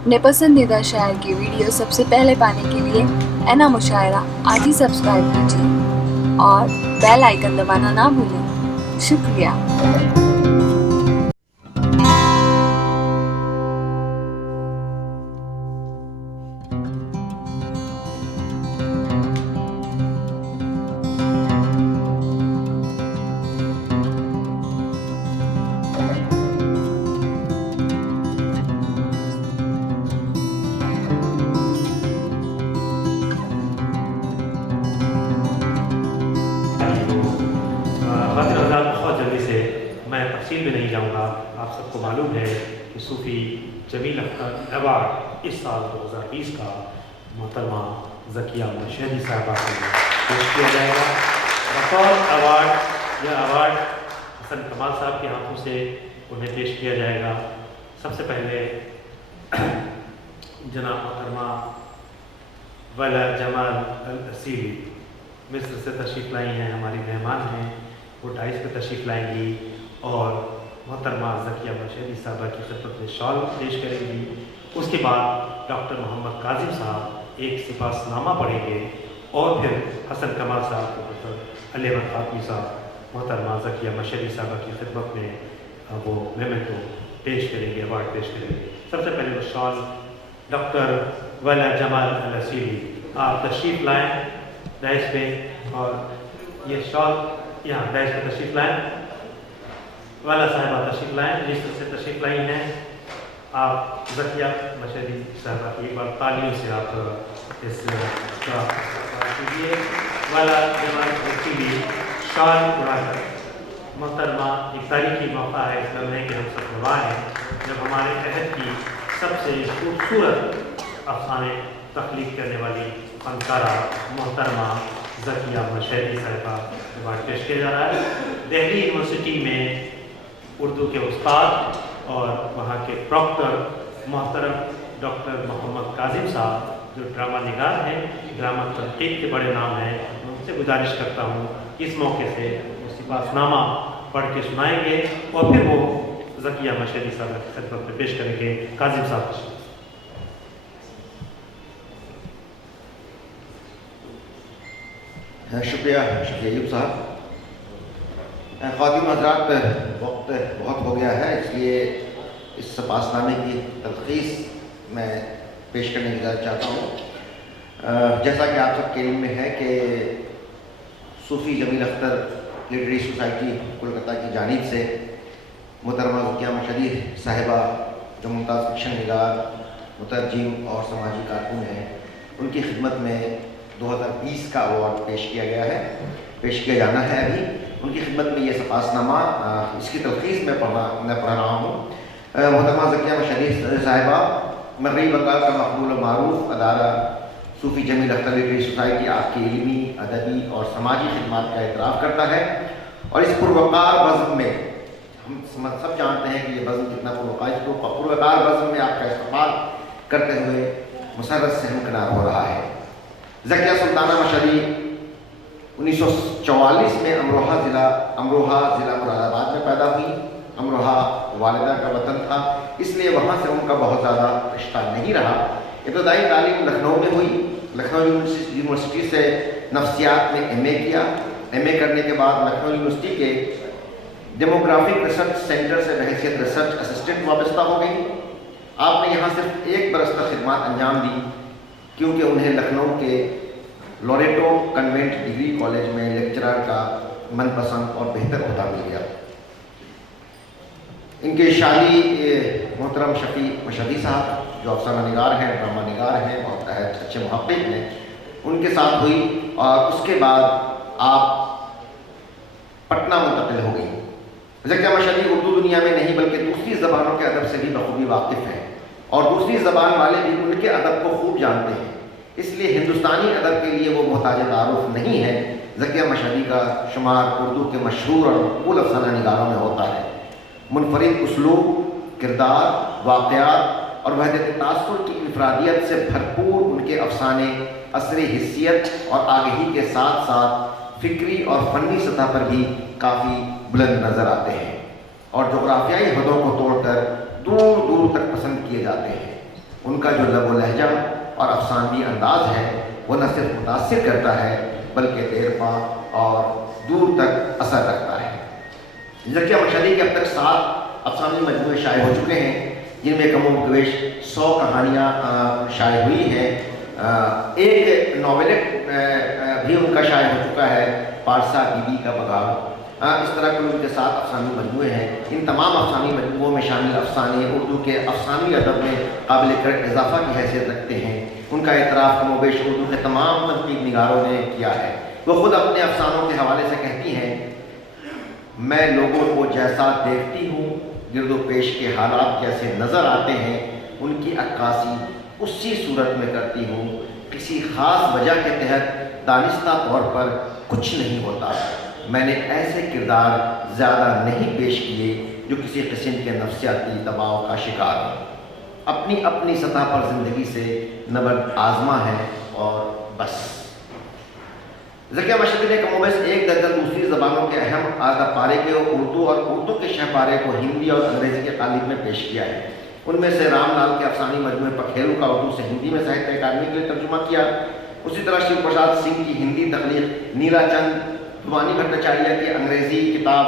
اپنے پسندیدہ شاعر کی ویڈیو سب سے پہلے پانے کے لیے اینا مشاعرہ آج ہی سبسکرائب کیجیے اور بیل آئیکن دبانا نہ بھولیں۔ شکریہ۔ بہت جلدی سے میں تفصیل میں نہیں جاؤں گا، آپ سب کو معلوم ہے کہ صوفی جمیل اختر ایوارڈ اس سال 2020 کا محترمہ ذکیہ مشہدی صاحبہ کو پیش کیا جائے گا۔ بطور ایوارڈ یہ ایوارڈ حسن کمال صاحب کے ہاتھوں سے انہیں پیش کیا جائے گا۔ سب سے پہلے جناب محترمہ ولا جمال الاسیلی مصر سے تشریف لائی ہیں، ہماری مہمان ہیں، وہ 2:30 پہ تشریف لائیں گی اور محترمہ ذکیہ مشہدی صاحبہ کی خدمت میں شال پیش کریں گی۔ اس کے بعد ڈاکٹر محمد کاظم صاحب ایک سپاس نامہ پڑھیں گے اور پھر حسن کمال صاحب کے حضرت علی احمد خاتمی صاحب محترمہ ذکیہ مشہدی صاحبہ کی خدمت میں وہ میمنٹو پیش کریں گے، ایوارڈ پیش کریں گے۔ سب سے پہلے وہ شال ڈاکٹر ولا جمال الاسیلی آپ تشریف لائیں ڈائس پہ، اور یہ شال یہاں ڈائس پہ تشریف لائیں۔ والا صاحبہ تشریف لائیں، رجسٹر سے تشریف لائی ہیں۔ آپ ذکیہ مشہدی صاحبہ کی ایک بار تالیوں سے آپ اس کا کیجیے۔ والا جمال الاسیلی شال اڑا کر محترمہ، ایک تاریخی موقع ہے اس لمحے کہ ہم سب گواہ ہیں جب ہمارے عہد کی سب سے خوبصورت افسانے تخلیق کرنے والی فنکارہ محترمہ ذکیہ مشہدی صاحبہ ایوارڈ پیش کیا جا رہا ہے۔ دہلی یونیورسٹی میں اردو کے استاد اور وہاں کے پروکٹر محترم ڈاکٹر محمد کاظم صاحب جو ڈرامہ نگار ہیں، ڈرامہ تنقید کے بڑے نام ہیں، ان سے گزارش کرتا ہوں اس موقع سے وہ سپاس نامہ پڑھ کے سنائیں گے اور پھر وہ ذکیہ مشہدی صاحبہ کی خدمت میں پیش کریں گے۔ کاظم صاحب شکریہ ایوب صاحب۔ خواتین حضرات، وقت بہت ہو گیا ہے، اس لیے اس سپاس نامے کی تلخیص میں پیش کرنے کی اجازت چاہتا ہوں۔ جیسا کہ آپ سب کے علم میں ہے کہ صوفی جمیل اختر لٹریری سوسائٹی کولکتہ کی جانب سے محترمہ ذکیہ مشہدی صاحبہ جو ممتاز فکشن نگار، مترجم اور سماجی کارکن ہیں، ان کی خدمت میں 2020 کا ایوارڈ پیش کیا گیا ہے، پیش کیا جانا ہے ابھی۔ ان کی خدمت میں یہ سپاس نامہ، اس کی تلخیص میں پڑھ رہا ہوں۔ محترمہ ذکیہ مشہدی صاحبہ مغربی بنگال کا مقبول و معروف ادارہ صوفی جمیل اختر لٹریری سوسائٹی آپ کی علمی، ادبی اور سماجی خدمات کا اعتراف کرتا ہے، اور اس پروقار بزم میں ہم سب جانتے ہیں کہ یہ بزم کتنا پروقار بزم میں آپ کا استقبال کرتے ہوئے مسرت سے ہمکنار ہو رہا ہے۔ ذکیہ سلطانہ مشہدی 1944 میں امروہہ ضلع مراد آباد میں پیدا ہوئی۔ امروہہ والدہ کا وطن تھا، اس لیے وہاں سے ان کا بہت زیادہ رشتہ نہیں رہا۔ ابتدائی تعلیم لکھنؤ میں ہوئی۔ لکھنؤ یونیورسٹی سے نفسیات میں ایم اے کیا۔ ایم اے کرنے کے بعد لکھنؤ یونیورسٹی کے ڈیموگرافک ریسرچ سینٹر سے بحیثیت ریسرچ اسسٹنٹ وابستہ ہو گئی۔ آپ نے یہاں صرف 1 برس تک خدمات انجام دی، کیونکہ انہیں لکھنؤ کے لوریٹو کنوینٹ ڈگری کالج میں لیکچرر کا من پسند اور بہتر عہدہ مل گیا۔ ان کے شالی محترم شفیع مشہدی صاحب جو افسانہ نگار ہیں، ڈرامہ نگار ہیں، بہت اچھے محقق ہیں، ان کے ساتھ ہوئی، اور اس کے بعد آپ پٹنہ منتقل ہو گئی۔ ذکیہ مشہدی اردو دنیا میں نہیں بلکہ دوسری زبانوں کے ادب سے بھی بخوبی واقف ہیں، اور دوسری زبان والے بھی ان کے ادب کو خوب جانتے ہیں، اس لیے ہندوستانی ادب کے لیے وہ محتاج تعارف نہیں ہے۔ ذکیہ مشہدی کا شمار اردو کے مشہور اور مقبول افسانہ نگاروں میں ہوتا ہے۔ منفرد اسلوب، کردار، واقعات اور وحدت تاثر کی انفرادیت سے بھرپور ان کے افسانے عصری حیثیت اور آگہی کے ساتھ ساتھ فکری اور فنی سطح پر بھی کافی بلند نظر آتے ہیں، اور جغرافیائی حدوں کو توڑ کر دور دور تک پسند کیے جاتے ہیں۔ उनका जो लब व लहजा और अफसानवी अंदाज है वो न सिर्फ मुतासिर करता है बल्कि देरपा और दूर तक असर रखता है। ज़किया मशहदी के अब तक 7 अफसानी मजमूए शाये हो चुके हैं, जिनमें कमोबेश 100 कहानियाँ शाये हुई हैं। एक नॉवेलेट भी उनका शाये हो चुका है, पारसा बीबी का बगाव। इस तरह कुल उनके 7 अफसानी मजमूए हैं। इन तमाम अफसानी मजमूओं में शामिल अफसाने उर्दू के अफसानी अदब में काबिल इजाफ़ा की हैसियत रखते हैं। उनका एतराफ़ कमोबेश उर्दू के तमाम तनकीद निगारों ने किया है। वो खुद अपने अफसानों के हवाले से कहती हैं, मैं लोगों को जैसा देखती हूँ, गिरदो पेश के हालात जैसे नज़र आते हैं, उनकी अक्कासी उसी सूरत में करती हूँ। किसी ख़ास वजह के तहत दानिस्ता तौर पर कुछ नहीं होता। मैंने ऐसे किरदार ज़्यादा नहीं पेश किए जो किसी किस्म के नफ्सियाती दबाव का शिकार हों। अपनी अपनी सतह पर ज़िंदगी से नबर्द आज़मा है और बस। ज़किया मशहदी ने कमोबेश एक दर्जन दूसरी ज़बानों के अहम आधा पारे के उर्दू और उर्दू के शह पारे को हिंदी और अंग्रेज़ी के कालिब में पेश किया है। उनमें से रामलाल के अफसानी मजमूए पखेरू का उर्दू से हिंदी में साहित्य अकादमी के लिए तर्जुमा किया। उसी तरह शिव प्रसाद सिंह की हिंदी तख्लीक, नीलाचंद दुआनी भट्टाचार्य की अंग्रेज़ी किताब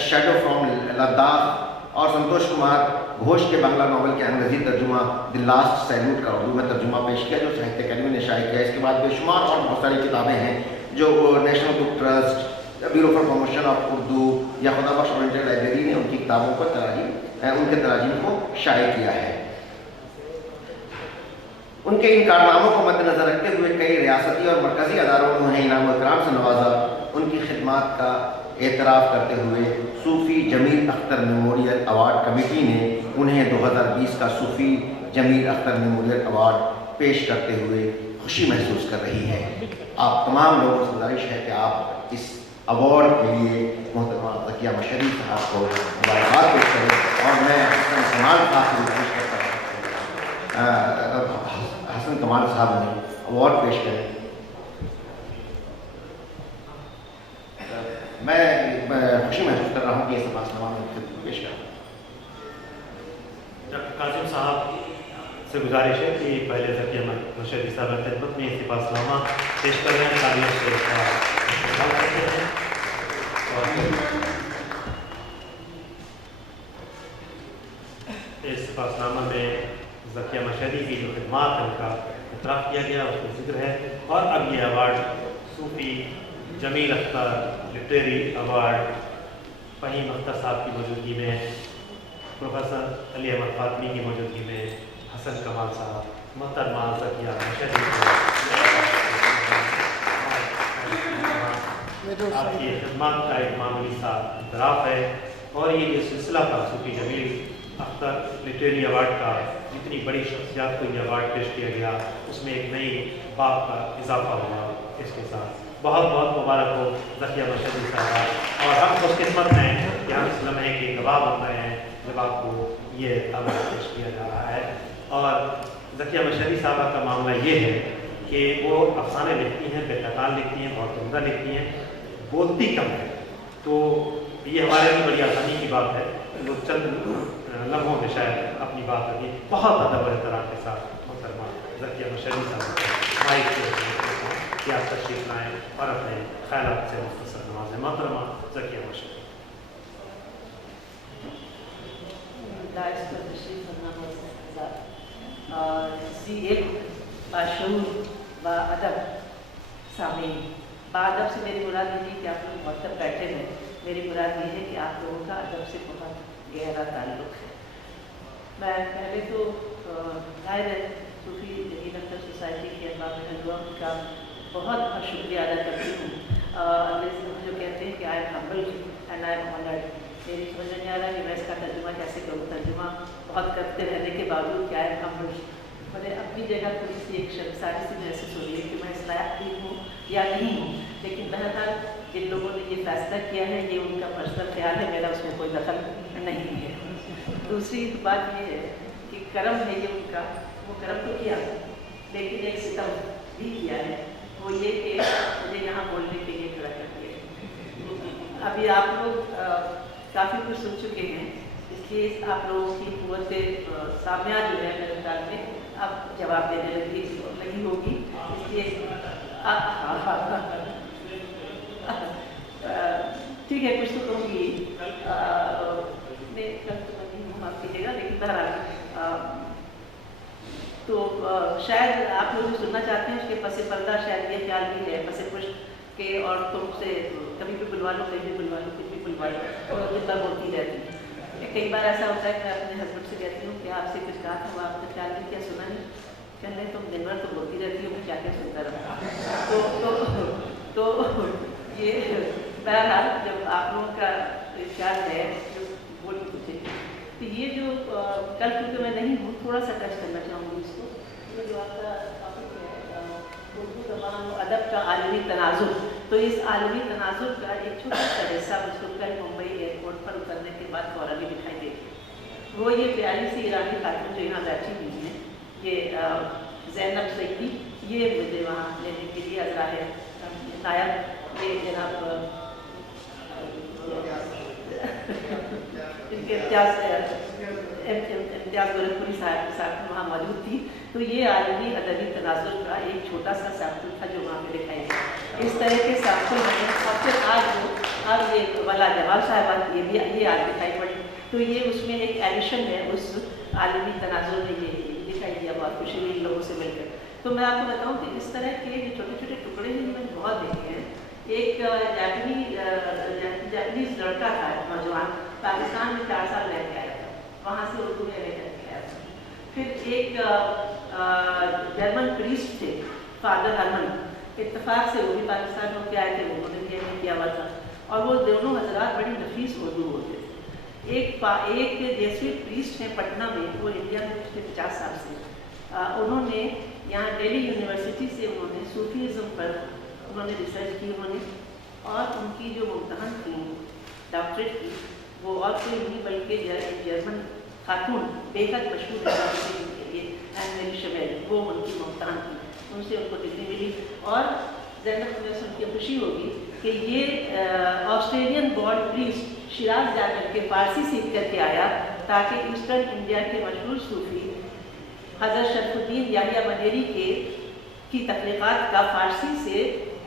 शैडो फ्रॉम लद्दाख और संतोष कुमार घोष के बांग्ला नावल के अंग्रेज़ी तर्जुमा द लास्ट सैल्यूट का उर्दू में तर्जुमा पेश किया, जो साहित्य अकादमी ने शाये किया। इसके बाद बेशुमार और बहुत सारी किताबें हैं जो national book trust, bureau for promotion of Urdu या खुदाबख्श ओरिएंटल लाइब्रेरी ने उनकी किताबों को उनके तराजीम को शाये किया है। उनके इन कारनामों को मद्देनज़र रखते हुए कई रियासती और मरकज़ी अदारों ने उन्हें इनाम इकराम से नवाजा। उनकी खिदमात का एतराफ़ करते हुए Sufi Jamil Akhtar memorial award committee ने उन्हें 2020 का सूफ़ी जमील अख्तर मेमोरियल अवार्ड पेश करते हुए खुशी महसूस कर रही है। आप तमाम लोगों से गुजारिश है कि आप इस अवार्ड के लिए मोहतरमा ज़किया मशहदी साहब को मुबारकबाद पेश करें। और मैं हसन कमाल साहब से गुजारिश करता हूँ हसन कमाल साहब ने अवार्ड पेश करें। मैं खुशी महसूस कर रहा हूँ कि ये सबासनामा में पेश करूँ। कासिम साहब से गुजारिश है कि पहले ज़किया मशहदी साहब खिदमत में सबासनामा पेश कर रहे हैं, तालियों से इस्तेमाल करते हैं। और इस सबासनामा में ज़किया मशहदी की जो खिदमात है उनका इतराफ़ किया गया, उसका जिक्र है। और अब ये अवार्ड सूफ़ी जमील अख्तर लिटरेरी अवार्ड फ़हीम अख्तर साहब की मौजूदगी में, प्रोफेसर अली अहमद फातमी की मौजूदगी में हसन कमाल साहब, मोहतरमा ज़किया मशहदी आपकी खिदमत का एक मामूली सा इतराफ़ है। और ये जो सिलसिला था सूफ़ी जमील अख्तर लिटरेरी अवार्ड का, जितनी बड़ी शख्सियात को ये अवार्ड पेश किया गया, उसमें एक नई बात का इजाफा हुआ। इसके साथ बहुत बहुत मुबारक हो ज़किया मशहदी साहब। और हम खुशकिस्मत हैं कि हम इस लम्हे के गवाह बन रहे हैं जब आपको ये अवार्ड पेश किया जा रहा है। और ज़किया मशहदी साहबा का मामला ये है कि वो अफसाने लिखती हैं, बेतकाल लिखती हैं, बहुत उम्दा लिखती हैं, बोलती कम है। तो ये हमारे लिए बड़ी आसानी की बात है, वो चंद लम्हों में शायद अपनी बात रखी। बहुत अदब एहतराम के साथ मोहतरमा ज़किया मशहदी साहब माइक कि आप तशरीफ़ लाएँ और अपने ख़यालात से मुख्तसर नवाज़ें। मोहतरमा ज़किया मशहदी। किसी एक बाशऊर व अदब सामीन बादब से मेरी मुराद ये नहीं कि आप लोग मतलब बैठे हैं, मेरी मुराद ये है कि आप लोगों का अदब से बहुत गहरा ताल्लुक़ है। मैं पहले तो जाहिर है सूफ़ी जमील अख्तर सोसाइटी के अहबाब हलवा का बहुत बहुत शुक्रिया अदा करती हूँ। अंग्रेज़ी में जो कहते हैं कि I am humble and I am honoured. मेरी समझ नहीं आ रहा कि मैं इसका तर्जुमा कैसे करूँ। तर्जुमा बहुत करते रहने के बावजूद क्या है हम्बल, मैंने अपनी जगह थोड़ी सी एक शर्मसारी सी महसूस हो रही है कि मैं इस लायक भी हूँ या नहीं हूँ। लेकिन बहरहाल जिन लोगों ने ये फैसला किया है ये उनका पर्सनल ख्याल है, मेरा उसमें कोई दखल नहीं है। दूसरी बात ये है कि कर्म है ये उनका, वो कर्म तो किया लेकिन एक सितम भी किया है, वो ये कि मुझे यहाँ बोलने के लिए खड़ा कर दिया। अभी आप लोग काफ़ी कुछ सुन चुके हैं, इसलिए आप लोगों की कुव्वत सामया जो है मेरे ख्याल में जवाब देने लगी होगी, इसलिए ठीक है, कुछ तो कहूँगी। मैं कल तो नहीं हूँ, माफ कीजिएगा, लेकिन बहरहाल तो शायद आप लोग जो सुनना चाहते हैं उसके पसे पर्दा शायद ये ख्याल भी है, पसे पुष्ट के औरतों से कभी भी बुलवा लो, कहीं भी बुलवा लो, कुछ भी बुलवा लो, और जितना बोलती रहती है। कई बार ऐसा होता है कि मैं अपने हस्बैंड से कहती हूँ कि आपसे कुछ कहा था, वो आपका ख्याल नहीं क्या सुना नहीं, कहने तुम दिन भर तो बोलती रहती हो, मैं क्या क्या सुनता रहा। तो ये बहरहाल जब आप लोगों का ख्याल है जो बोल पूछे, तो ये जो कल क्योंकि मैं नहीं हूँ, थोड़ा सा टच करना चाहूँगी इसको। ये जो आपका टॉपिक है उर्दू ज़बान और अदब का आलमी तनाजुर, तो इस आलमी तनाजुर का एक छोटा सा हिस्सा मुझको कल मुंबई एयरपोर्ट पर उतरने के बाद फौरन ही दिखाई देगी। वो ये प्यारी सी ईरानी खातून जो यहाँ बैठी हुई हैं, ये ज़ैनब सईदी, ये मुझे वहाँ लेने के लिए अजरा है नायब, ये जनाब इम्तियाज़ गोरखपुरी साहब वहाँ मौजूद थी। तो ये आलमी अदबी तनाजुर का एक छोटा सा सैम्पल था जो वहाँ पे दिखाई दिया। इस तरह के सैम्पल मैंने और फिर आज ये वाला जमाल साहब ये आज दिखाई पड़ी, तो ये उसमें एक एडिशन है उस आलमी तनाजुर में, ये दिखाई दिया। बहुत खुशी हुई लोगों से मिलकर। तो मैं आपको बताऊँ कि इस तरह के छोटे छोटे टुकड़े हैं मैंने बहुत देखे हैं। एक जापानीज लड़का था नौजवान, पाकिस्तान में 4 साल रह के आया था, वहाँ से उर्दू में लेकर के आया था। फिर एक जर्मन प्रीस्ट थे फादर हरमन, इत्तेफाक से वो भी पाकिस्तान में के आए थे, उन्होंने भी एम किया हुआ था, और वो दोनों हजरात बड़ी नफीस उर्दू होते थे। एक जेसुइट प्रीस्ट हैं पटना में, वो इंडिया में पिछले 50 साल से उन्होंने यहाँ दिल्ली यूनिवर्सिटी से उन्होंने सूफीज़म पर उन्होंने रिसर्च की उन्होंने, और उनकी जो मुमतहन थी डॉक्टरेट की, वो और कोई नहीं बल्कि जर्मन खातून बेहद मशहूर है एनमेरी शमेल, वो उनकी मुमतहन थी, उनसे उनको डिग्री मिली। और ज़ैनब में उनकी खुशी होगी कि ये ऑस्ट्रेलियन बॉर्न प्रीस्ट शिराज जाकर के फ़ारसी सीख करके आया, ताकि ईस्टर्न इंडिया के मशहूर सूफी हज़रत शरफुद्दीन याहिया बनेरी की तख्लीक़ात का फ़ारसी से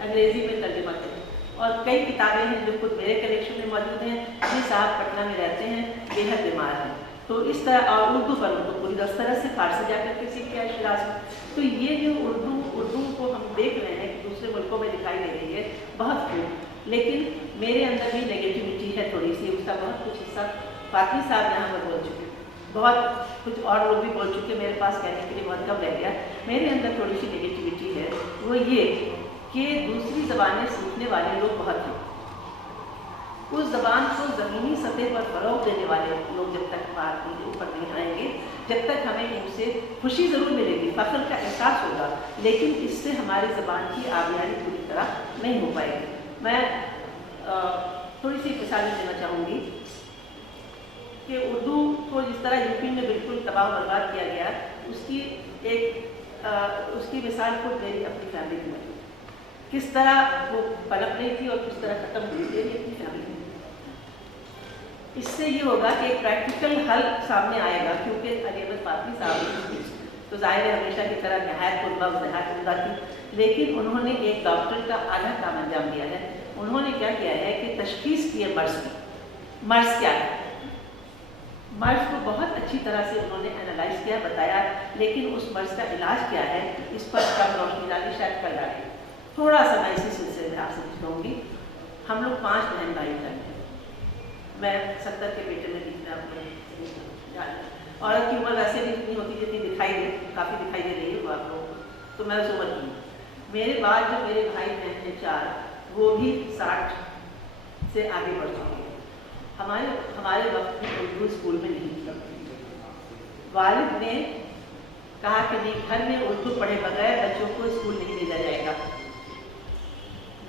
अंग्रेज़ी में तर्जुमा करें। और कई किताबें हैं जो खुद मेरे कलेक्शन में मौजूद हैं। जी साहब पटना में रहते हैं, बेहद बीमार हैं, तो इस तरह और उर्दू पर उनको पूरी 10 तरह से फ़ारसी जाकर के सीख किया शिराज में। तो ये जो उर्दू को हम देख रहे हैं कि दूसरे मुल्कों में दिखाई दे रही है बहुत खूब, लेकिन मेरे अंदर भी नेगेटिविटी है थोड़ी सी, उसका बहुत कुछ हिस्सा फातमी साहब यहाँ पर बोल चुके, बहुत कुछ और लोग भी बोल चुके, मेरे पास कहने के लिए बहुत कम रह गया। मेरे अंदर थोड़ी सी नेगेटिविटी है, वो ये कि दूसरी ज़बानें सीखने वाले लोग बहुत हैं, उस ज़बान को ज़मीनी सतह पर फ़रोग़ देने वाले लोग जब तक ऊपर नहीं आएंगे, जब तक हमें इनसे खुशी ज़रूर मिलेगी, फ़ख्र का एहसास होगा, लेकिन इससे हमारी ज़बान की आबियारी पूरी तरह नहीं हो पाएगी। मैं थोड़ी सी मिसालें देना चाहूँगी कि उर्दू को जिस तरह यूपी में बिल्कुल तबाह बर्बाद किया गया, उसकी मिसाल खुद मेरी अपनी फैमिली की मौजूद, किस तरह वो पनप रही थी और किस तरह ख़त्म हुई थी अपनी फैमिली में। इससे ये होगा कि एक प्रैक्टिकल हल सामने आएगा, क्योंकि अलीअहमद फातमी साहब तो ज़ाहिर है हमेशा की तरह नहायत उम्दा थी, लेकिन उन्होंने एक डॉक्टर का आधा काम अंजाम दिया है। उन्होंने क्या किया है कि तशख़ीस की है मर्ज़ की, मर्ज़ क्या है, मर्ज़ को बहुत अच्छी तरह से उन्होंने एनालाइज किया, बताया, लेकिन उस मर्ज़ का इलाज क्या है इस पर कम रोशनी डाली, शायद कर डाली। थोड़ा सा मैं इसी सिलसिले में आपसे पूछूँगी। हम लोग 5 बहन भाई हैं, मैं 70 के बेटे में बीच में अपने औरत की उम्र वैसे भी इतनी होती जितनी दिखाई दे, काफ़ी दिखाई दे रही है वो आप लोग, तो मैं उस उम्र की। मेरे बाद जो मेरे भाई बहन हैं 4, वो भी 60 से आगे बढ़ चुके हैं। हमारे वक्त में उर्दू स्कूल में नहीं थी। वालिद ने कहा कि नहीं, घर में उर्दू पढ़े बगैर बच्चों को स्कूल नहीं भेजा जाएगा।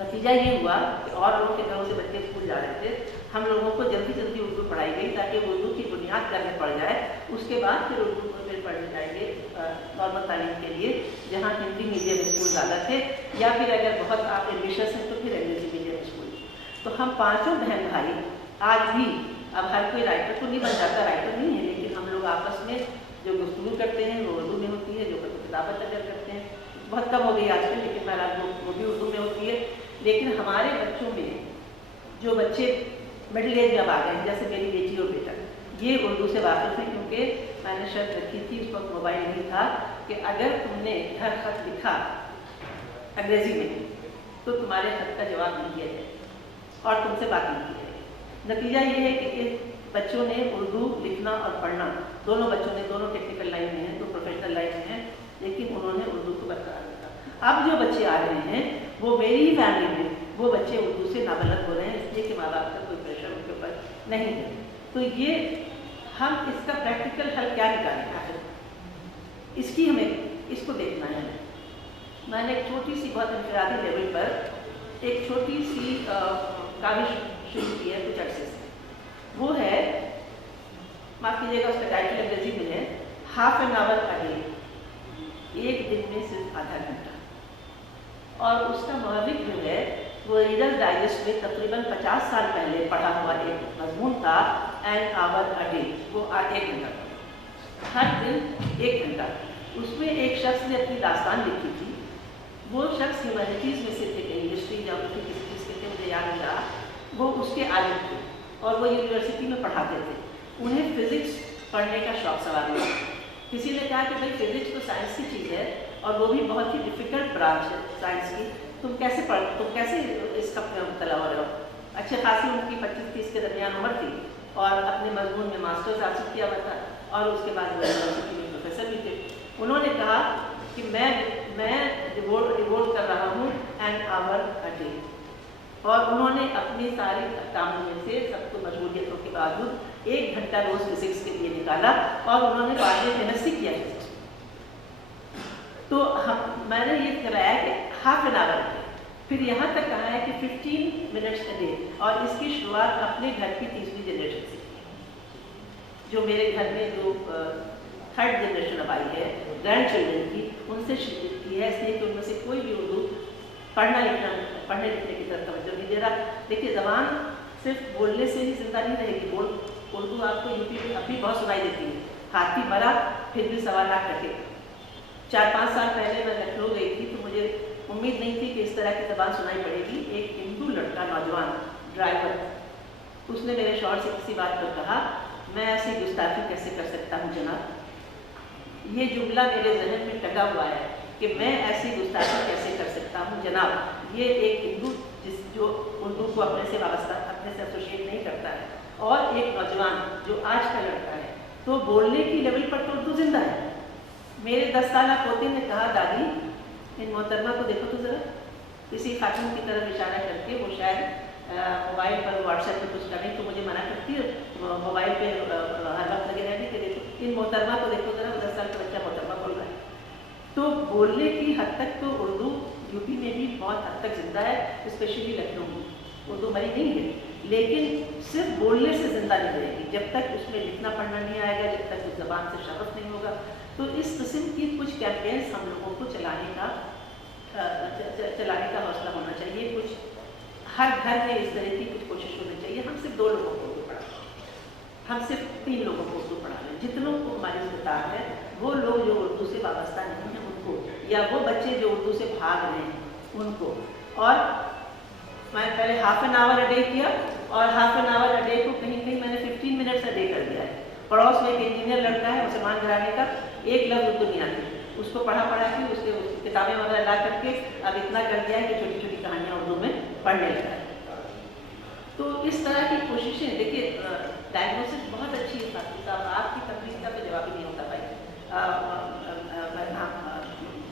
नतीजा ये हुआ कि और लोगों के घरों से बच्चे स्कूल जा रहे थे, हम लोगों को जल्दी जल्दी उर्दू पढ़ाई गई ताकि उर्दू की बुनियाद करने पड़ जाए, उसके बाद फिर उर्दू को फिर पढ़ने जाएंगे नॉर्मल तालीम के लिए, जहाँ हिंदी मीडियम स्कूल ज़्यादा थे, या फिर अगर बहुत आप एम्बिशियस हैं तो फिर अंग्रेजी मीडियम स्कूल। तो हम 5 बहन भाई आज भी, अब हर कोई राइटर तो नहीं बन जाता, राइटर नहीं है, लेकिन हम लोग आपस में जो गुफ्तगू करते हैं वो उर्दू में होती है, जो किताबत बहुत कम हो गई आजकल, लेकिन बहरहाल वो भी उर्दू में होती है। लेकिन हमारे बच्चों में जो बच्चे मिडिल एज में अब आ गए हैं, जैसे मेरी बेटी और बेटा, ये उर्दू से वाकिफ़ है, क्योंकि मैंने शर्त रखी थी, उस वक्त मोबाइल नहीं था, कि अगर तुमने हर खत लिखा अंग्रेज़ी में तो तुम्हारे खत का जवाब नहीं दिया जाए और तुमसे बात नहीं की जाएगी। नतीजा ये है कि बच्चों ने उर्दू लिखना और पढ़ना, दोनों बच्चों ने, दोनों टेक्निकल लाइन में हैं, तो प्रोफेशनल लाइन में हैं, लेकिन उन्होंने उर्दू को बरकरार रखा। अब जो बच्चे आ रहे हैं वो मेरी ही फैमिली में वो बच्चे उर्दू से नाबलद हो रहे हैं, इसलिए कि माँ बाप का कोई प्रेशर उनके ऊपर नहीं है। तो ये हम इसका प्रैक्टिकल हल क्या निकालें आखिर, इसकी हमें इसको देखना है। मैंने एक छोटी सी, बहुत इंफरादी लेवल पर एक छोटी सी काविश शुरू की है कुछ अर्से से। वो है, माफ़ कीजिएगा उसका टाइटल अंग्रेजी में है, half an hour a day, एक दिन में सिर्फ आधा घंटा। और उसका मौलिक जो है वो रीडर्स डाइजेस्ट में तकरीबन 50 साल पहले पढ़ा हुआ एक मजमून था, एन आवर अ डे, वो 1 घंटा, हर दिन 1 घंटा। उसमें एक शख्स ने अपनी दास्तान लिखी थी। वो शख्स ह्यूमैनिटीज़ में से थे, कहीं हिस्ट्री, ज्योग्राफी, किसी चीज़ के थे, मुझे याद नहीं रहा। वो उसके आलिम थे और वो यूनिवर्सिटी में पढ़ाते थे। उन्हें फ़िज़िक्स पढ़ने का शौक़ सवार हुआ। किसी ने कहा कि भाई फ़िज़िक्स तो साइंस की चीज़ है और वो भी बहुत ही डिफ़िकल्ट ब्रांच है साइंस की, तुम कैसे इसका मुब्तला हो रहे हो। अच्छे खासी उनकी 25-30 के दरमियान उम्र थी और अपने मजमून में मास्टर्स हासिल किया हुआ था और उसके बाद वो यूनिवर्सिटी में प्रोफेसर भी थे। उन्होंने कहा कि मैं डिवोट कर रहा हूँ एन आवर अ डे, और उन्होंने अपनी सारी कामों में से सबको मशगूलियतों के बावजूद 1 घंटा रोज़ फिज़िक्स के लिए निकाला और उन्होंने बाद में MSc किया फिज़िक्स। तो मैंने ये कराया कि हाफ एन आवर, फिर यहाँ तक कहा है कि 15 मिनट्स अ डे, और इसकी शुरुआत अपने घर की तीसरी जनरेशन से की। जो मेरे घर में जो 3rd जनरेशन अब आई है, ग्रैंड चिल्ड्रन की, उनसे शिरकत की है, इसलिए कि उनमें से कोई भी उर्दू पढ़ने लिखने की तरफ तवज्जो नहीं दे रहा। देखिए, ज़बान सिर्फ बोलने से ही जिंदा नहीं रहेगी। उर्दू आपको यूपी में अभी बहुत सुनाई देती है, हाथी मरा फिर भी सवा लाख रखे। 4-5 साल पहले मैं लखनऊ गई थी तो मुझे उम्मीद नहीं थी कि इस तरह की ज़बान सुनाई पड़ेगी। एक हिंदू लड़का, नौजवान ड्राइवर, उसने मेरे शौहर से किसी बात पर कहा, मैं ऐसी गुस्ताखी कैसे कर सकता हूँ जनाब। ये जुमला मेरे जहन में टगा हुआ है कि मैं ऐसी गुस्ताखी कैसे कर सकता हूँ जनाब। ये एक हिंदू जो उर्दू को अपने से वाबस्ता, अपने से एसोसिएट नहीं करता है, और एक नौजवान जो आज का लड़का है, तो बोलने की लेवल पर तो उर्दू जिंदा है। मेरे 10 साल पोते ने कहा, दादी इन मोहतरमा को देखो तो ज़रा, किसी खातून की तरफ इशारा करके, वो शायद मोबाइल पर व्हाट्सएप पर कुछ करें तो मुझे मना करती है, मोबाइल पे हर वक्त लगे रहने के, देखो इन मोहतरमा को देखो ज़रा, 10 साल का बच्चा मोहतरमा बोल रहा है। तो बोलने की हद तक तो उर्दू यूपी में भी बहुत हद तक जिंदा है, स्पेशली लखनऊ में। उर्दू मरी नहीं है, लेकिन सिर्फ बोलने से ज़िंदा नहीं रहेगी जब तक उसमें लिखना पढ़ना नहीं आएगा, जब तक उस ज़बान से शगफ नहीं होगा। तो इस किस्म की कुछ कैंपेन्स हम लोगों को चलाने का हौसला होना चाहिए। कुछ हर घर में इस तरह की कुछ कोशिश होनी चाहिए। हम सिर्फ 2 लोगों को उर्दू पढ़ा, हम सिर्फ 3 लोगों को उर्दू पढ़ा लें। जितनों को हमारी किताब है, वो लोग जो उर्दू से वाबस्ता नहीं हैं उनको, या वो बच्चे जो उर्दू से भाग रहे हैं उनको। और मैं पहले half an hour a day किया, और half an hour a day को कहीं कहीं मैंने 15 मिनट्स अ डे कर दिया है। पड़ोस में एक इंजीनियर लड़का है, मुसलमान घराने का, एक लफ्ज़ उर्दू नहीं आती, उसको पढ़ा के उसके किताबें वगैरह ला करके अब इतना कर दिया है कि छोटी छोटी कहानियाँ उर्दू में पढ़ने लगा है। तो इस तरह की कोशिशें, देखिए डायग्नोसिस बहुत अच्छी है साथी साहब, आपकी तकलीफ का तो जवाब ही नहीं होता भाई, मैं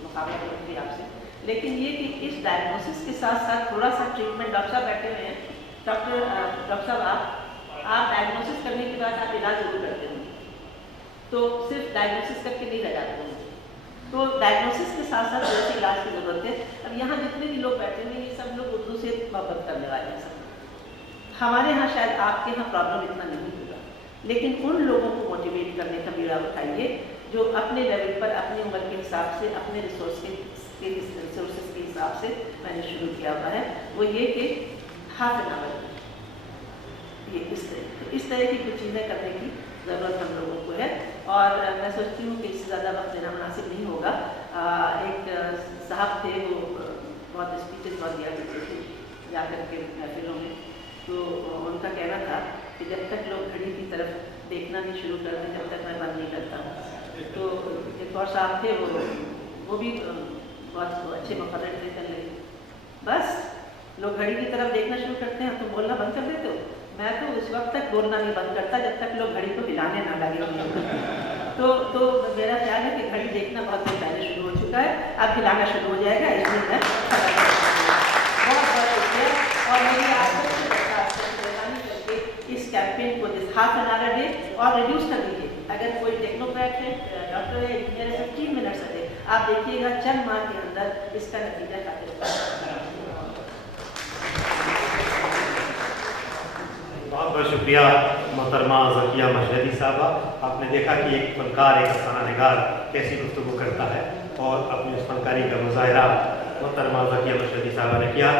मुकाबला करूँगी आपसे। लेकिन ये कि इस डायग्नोसिस के साथ साथ थोड़ा सा ट्रीटमेंट, डॉक्टर साहब बैठे हुए हैं, डॉक्टर साहब आप डायग्नोसिस करने के बाद आप इलाज जरूर करते होंगे, तो सिर्फ डायग्नोसिस करके नहीं रह जाते होंगे, तो डायग्नोसिस के साथ साथ थोड़ी सी इलाज की ज़रूरत है। अब यहाँ जितने भी लोग बैठे हुए हैं, ये सब लोग उर्दू से मोहब्बत करने वाले हैं। सब हमारे यहाँ शायद आपके यहाँ प्रॉब्लम इतना नहीं होगा, लेकिन उन लोगों को मोटिवेट करने का बीड़ा उठाइए जो अपने लेवल पर, अपनी उम्र के हिसाब से, अपने रिसोर्सेज के हिसाब से मैंने शुरू किया हुआ है। वो ये कि हाफ एन आवर, ये इस तरह की कुछ चीज़ें करने की ज़रूरत हम लोगों को है। और मैं सोचती हूँ कि इससे ज़्यादा वक्त देना मुनासिब नहीं होगा। एक और साहब थे वो भी बहुत अच्छे मुकर्रर थे करने। बस लोग घड़ी की तरफ देखना शुरू करते हैं तो बोलना बंद कर देते हो। मैं तो उस वक्त तक बोलना नहीं बंद करता जब तक लोग घड़ी को हिलाने ना लगे। तो मेरा ख्याल है कि घड़ी देखना बहुत दिन पहले शुरू हो चुका है, अब हिलाना शुरू हो जाएगा, इसलिए मैं बहुत बहुत शुक्रिया। और मेरी आप सबसे मेहरबानी करके इस कैंपेन को हाफ एन आवर डे और रिड्यूस कर दीजिए। अगर कोई टेक्नोक्रेट है, डॉक्टर है, इंजीनियर है, 15 मिनट्स है, आप देखिएगा चंद माह के अंदर इसका नतीजा काफी। बहुत बहुत शुक्रिया मोहतरमा ज़किया मशहदी साहबा। आपने देखा कि एक फनकार, एक अफसाना निगार कैसी गुफ्तगू करता है और अपनी उस फनकारी का मुजाहरा मोहतरमा ज़किया मशहदी साहबा ने किया।